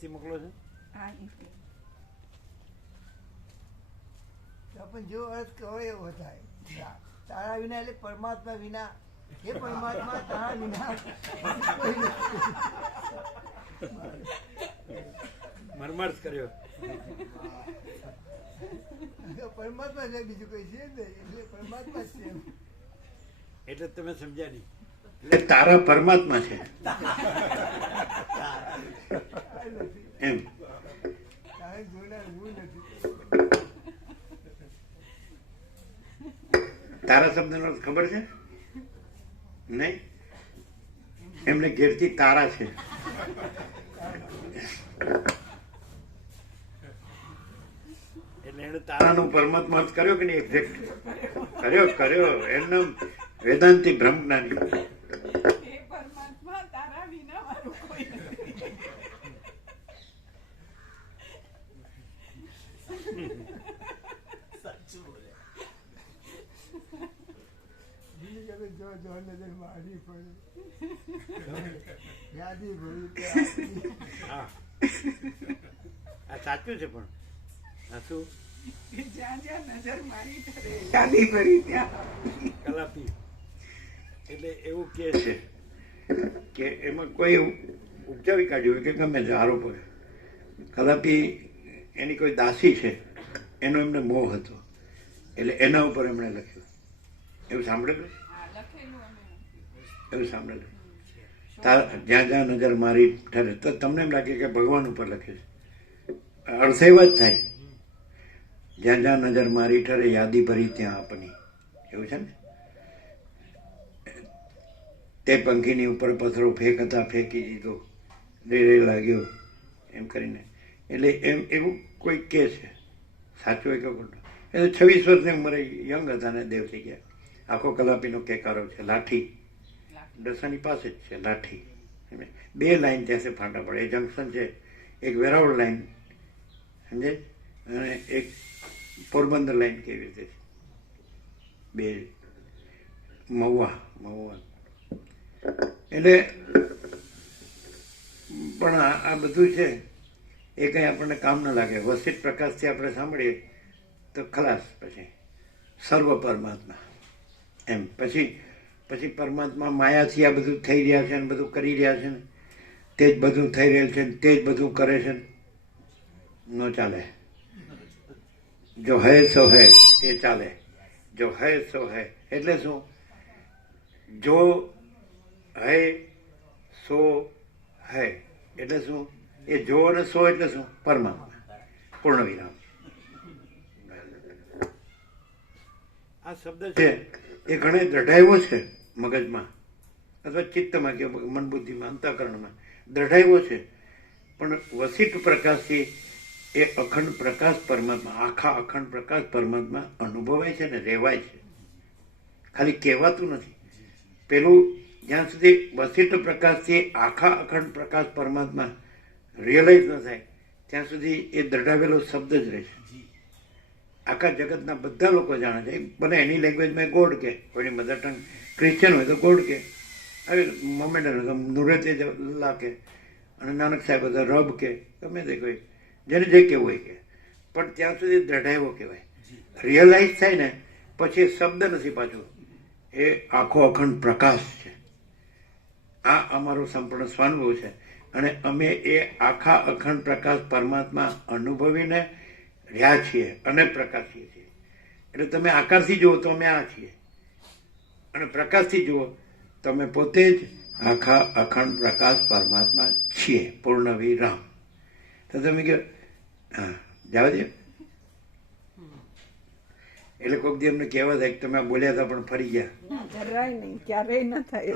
અહીંથી મોકલો છો? પણ જો અર્થ કહો એવો થાય. તારા વિના એટલે પરમાત્મા વિના. હે પરમાત્મા, તારા વિના મરમર્સ કર્યો. પરમાત્મા છે, બીજું કોઈ છે જ નહીં. એટલે પરમાત્મા જ છે. એટલે તમે સમજ્યા નહીં. એટલે તારા પરમાત્મા છે એમ. તારે જોનાર હું નથી. તારા શબ્દનો અર્થ ખબર છે? નહીં? એમને ઘેરથી તારા છે. એટલે એને તારાનો પરમાત્મા અર્થ કર્યો કે નહીં? એક્ઝેક્ટ કર્યો. એમનો વેદાંતિ બ્રહ્મજ્ઞાની. પરમાત્મા તારા વિના મારું કોઈ નથી. જો નજર મારી પડે યાદી ભરી. હા, આ સાચું છે. પણ આ શું જ્યાં જ્યાં નજર મારી કરે યાદી ભરી ત્યાં કલાપી એટલે એવું કે છે કે એમાં કોઈ ઉપજાવી કાઢ્યું હોય કે ગમે તે આરોપ હોય. કદાપી એની કોઈ દાસી છે, એનો એમને મોહ હતો, એટલે એના ઉપર એમણે લખ્યું. એવું સાંભળેલું? એવું સાંભળેલું? જ્યાં જ્યાં નજર મારી ઠરે. તો તમને એમ લાગે કે ભગવાન ઉપર લખે છે. અર્થ એવા જ થાય, જ્યાં જ્યાં નજર મારી ઠરે યાદી ભરી ત્યાં આપની. એવું છે ને? તે પંખીની ઉપર પથ્થરો ફેંકતા ફેંકી દીધો, રેરે લાગ્યો, એમ કરીને. એટલે એમ એવું કોઈ કે છે, સાચું હોય કે ખોટું? એ તો 26 વર્ષની ઉંમરે યંગ હતા ને દેવ થઈ ગયા. આખો કલાપીનો કેકારો છે. લાઠી દસાની પાસે જ છે. લાઠી 2 લાઈન ત્યાંથી ફાંટા પડે. એ જંકશન છે, એક વેરાવળ લાઈન સમજે, અને એક પોરબંદર લાઈન કેવી રીતે છે, 2 મહુવા. એટલે પણ આ બધું છે એ કંઈ આપણને કામ ન લાગે. વસિત પ્રકાશથી આપણે સાંભળીએ તો ખલાસ. પછી સર્વ પરમાત્મા એમ. પછી પરમાત્મા માયાથી આ બધું થઈ રહ્યા છે ને બધું કરી રહ્યા છે ને તે જ બધું થઈ રહેલ છે ને તે જ બધું કરે છે ને ન ચાલે. જો હૈ સો હૈ એ ચાલે. જો હૈ સો હૈ એટલે શું? જો હૈ સો હૈ એટલે શું? એ જો અને સો એટલે શું? પરમાત્મા. પૂર્ણ વિરામ. આ શબ્દ છે એ ઘણે દઢાવ્યો છે મગજમાં અથવા ચિત્તમાં કે મન બુદ્ધિમાં અંતઃકરણમાં દઢાવ્યો છે. પણ વસિત પ્રકાશથી એ અખંડ પ્રકાશ પરમાત્મા, આખા અખંડ પ્રકાશ પરમાત્મા અનુભવાય છે ને રહેવાય છે. ખાલી કહેવાતું નથી. પેલું જ્યાં સુધી વસિત પ્રકાશથી આખા અખંડ પ્રકાશ પરમાત્મા રિયલાઇઝ ન થાય ત્યાં સુધી એ દઢાવેલો શબ્દ જ રહેશે. આખા જગતના બધા લોકો જાણે છે. ભલે એની લેંગ્વેજમાં ગોડ કે, કોઈની મધર ટંગ ક્રિશ્ચન હોય તો ગોડ કે, હવે મોમેન્ટન હોય તો નુરતલ્લા કે, અને નાનક સાહેબ હોય તો રબ કે, ગમે તે કોઈ જેને જે કહેવું હોય કે. પણ ત્યાં સુધી દઢાવ્યો કહેવાય. રિયલાઇઝ થાય ને પછી શબ્દ નથી પાછું, એ આખો અખંડ પ્રકાશ છે. આ અમારો સંપૂર્ણ સ્વાનુભવ છે. અને અમે એ આખા અખંડ પ્રકાશ પરમાત્મા અનુભવીને રહ્યા છીએ અને પ્રકાશીએ છીએ. એટલે તમે આકારથી જુઓ તો અમે આ છીએ, અને પ્રકાશથી જુઓ તો અમે પોતે જ આખા અખંડ પ્રકાશ પરમાત્મા છીએ. પૂર્ણ વિરામ. તો તમે કહો હા જવા દે. એટલે કોઈક દી અમને કહેવા થાય કે તમે બોલ્યા હતા પણ ફરી ગયા. જરાય નહીં, ક્યારેય ન થાય.